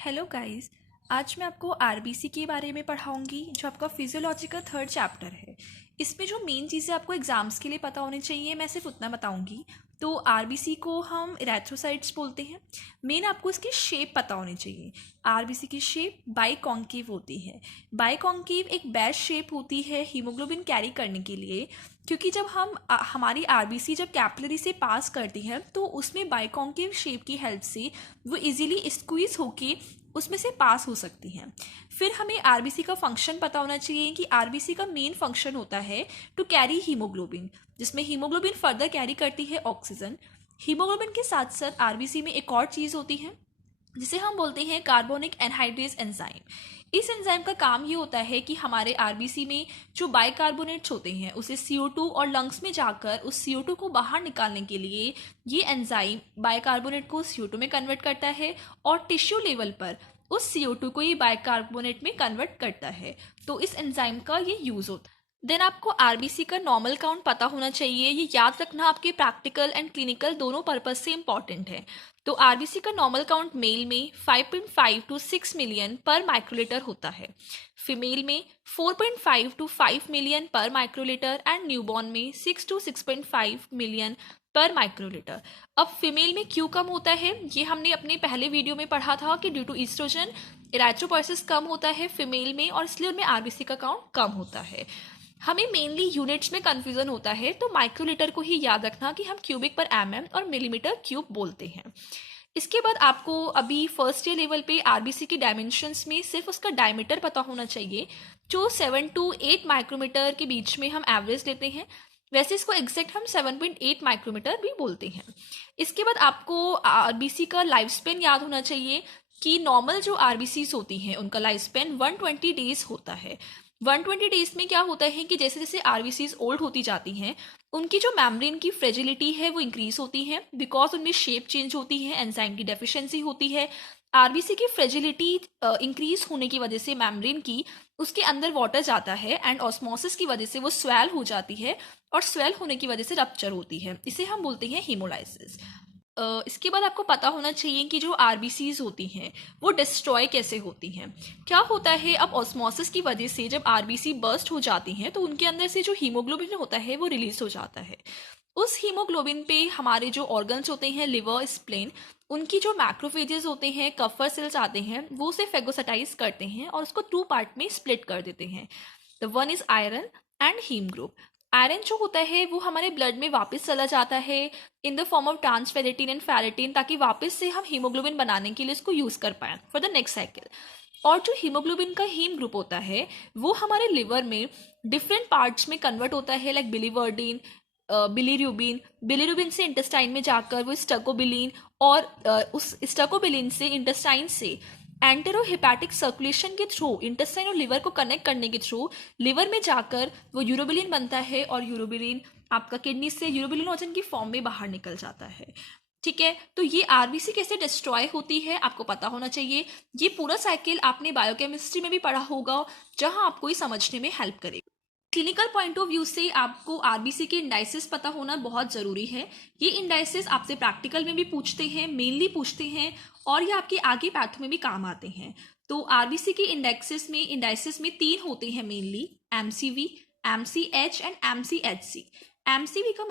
Hello guys. आज मैं आपको आरबीसी के बारे में पढ़ाऊंगी जो आपका फिजियोलॉजी का थर्ड चैप्टर है। इसमें जो मेन चीज़ें आपको एग्जाम्स के लिए पता होनी चाहिए मैं सिर्फ उतना बताऊंगी। तो आरबीसी को हम इरेथ्रोसाइट्स बोलते हैं। मेन आपको इसकी शेप पता होनी चाहिए। आरबीसी की शेप बाइकॉन्केव होती है। बाइकॉन्केव एक बेस्ट शेप होती है हीमोग्लोबिन कैरी करने के लिए, क्योंकि जब हमारी आरबीसी जब कैपिलरी से पास करती है तो उसमें बाइकॉन्केव शेप की हेल्प से वो इजीली स्क्वीज होके उसमें से पास हो सकती हैं। फिर हमें आरबीसी का फंक्शन पता होना चाहिए कि आरबीसी का मेन फंक्शन होता है टू कैरी हीमोग्लोबिन, जिसमें हीमोग्लोबिन फर्दर कैरी करती है ऑक्सीजन। हीमोग्लोबिन के साथ साथ आरबीसी में एक और चीज़ होती है जिसे हम बोलते हैं कार्बोनिक एनहाइड्रेज एंजाइम। इस एंजाइम का काम ये होता है कि हमारे आरबीसी में जो बाइकार्बोनेट्स होते हैं उसे CO2 और लंग्स में जाकर उस CO2 को बाहर निकालने के लिए ये एंजाइम बाइकार्बोनेट को CO2 में कन्वर्ट करता है और टिश्यू लेवल पर उस CO2 को ये बाइकार्बोनेट में कन्वर्ट करता है। तो इस एंजाइम का ये यूज़ होता है। देन आपको आरबीसी का नॉर्मल काउंट पता होना चाहिए। ये याद रखना आपके प्रैक्टिकल एंड क्लिनिकल दोनों पर्पज से इंपॉर्टेंट है। तो आरबीसी का नॉर्मल काउंट मेल में 5.5 टू 6 मिलियन पर माइक्रोलीटर होता है, फीमेल में 4.5 टू 5 मिलियन पर माइक्रोलीटर एंड न्यूबॉर्न में 6 टू 6.5 मिलियन पर माइक्रोलीटर। अब फीमेल में क्यों कम होता है ये हमने अपने पहले वीडियो में पढ़ा था कि ड्यू टू ईस्ट्रोजन इरेथ्रोपोएसिस कम होता है फीमेल में और इसलिए उनमें आरबीसी का काउंट कम होता है। हमें मेनली यूनिट्स में कंफ्यूजन होता है, तो माइक्रोलीटर को ही याद रखना कि हम क्यूबिक पर mm और मिलीमीटर क्यूब बोलते हैं। इसके बाद आपको अभी फर्स्ट ईयर लेवल पे आरबीसी की डायमेंशंस में सिर्फ उसका डायमीटर पता होना चाहिए, जो 7 टू 8 माइक्रोमीटर के बीच में हम एवरेज लेते हैं। वैसे इसको एग्जैक्ट हम 7.8 माइक्रोमीटर भी बोलते हैं। इसके बाद आपको आरबीसी का लाइफ स्पेन याद होना चाहिए कि नॉर्मल जो आरबीसीज होती हैं उनका लाइफ स्पेन 120 डेज होता है। 120 डेज में क्या होता है कि जैसे जैसे आरबीसीज ओल्ड होती जाती हैं उनकी जो मेम्ब्रेन की फ्रेजिलिटी है वो इंक्रीज होती है, बिकॉज उनमें शेप चेंज होती है, एंजाइम की डेफिशिएंसी होती है। आरबीसी की फ्रेजिलिटी इंक्रीज होने की वजह से मेम्ब्रेन की उसके अंदर वाटर जाता है एंड ऑस्मोसिस की वजह से वो स्वेल हो जाती है और स्वेल होने की वजह से रप्चर होती है। इसे हम बोलते हैं हीमोलाइसिस। इसके बाद आपको पता होना चाहिए कि जो आरबीसीज होती हैं वो डिस्ट्रॉय कैसे होती हैं। क्या होता है, अब ऑस्मोसिस की वजह से जब आरबीसी बर्स्ट हो जाती हैं तो उनके अंदर से जो हीमोग्लोबिन होता है वो रिलीज हो जाता है। उस हीमोग्लोबिन पे हमारे जो ऑर्गन्स होते हैं लिवर स्प्लेन, उनकी जो मैक्रोफेजेस होते हैं कफर सेल्स आते हैं वो उसे फेगोसाइटाइज करते हैं और उसको 2 पार्ट में स्प्लिट कर देते हैं। The one is iron and haem group. Iron जो होता है वो हमारे ब्लड में वापस चला जाता है in the form of transferrin and ferritin, ताकि वापस से हम हीमोग्लोबिन बनाने के लिए इसको यूज कर पाए फॉर द नेक्स्ट साइकिल। और जो हीमोग्लोबिन का हीम ग्रुप होता है वो हमारे लिवर में डिफरेंट पार्ट्स में कन्वर्ट होता है, लाइक बिलीवर्डिन, बिलीरुबिन। बिलीरुबिन से इंटेस्टाइन में जाकर वो स्टकोबिलिन और उस स्टकोबिलिन से इंटेस्टाइन से एंटेरोहेपेटिक सर्कुलेशन के थ्रू इंटेस्टाइन और लिवर को कनेक्ट करने के थ्रू लिवर में जाकर वो यूरोबिलिन बनता है और यूरोबिलिन आपका किडनी से यूरोबिलिनोजन की फॉर्म में बाहर निकल जाता है। ठीक है, तो ये आरबीसी कैसे डिस्ट्रॉय होती है आपको पता होना चाहिए। ये पूरा साइकिल आपने बायोकेमिस्ट्री में भी पढ़ा होगा जहां आपको ये समझने में हेल्प करेगा। क्लिनिकल पॉइंट ऑफ व्यू से आपको आरबीसी के इंडाइसिस पता होना बहुत जरूरी है। ये इंडाइसिस आपसे प्रैक्टिकल में भी पूछते हैं, मेनली पूछते हैं और ये आपके आगे पैथो में भी काम आते हैं। तो आरबीसी के इंडाइसिस में 3 होते हैं mainly, MCV, MCH and MCHC. MCV का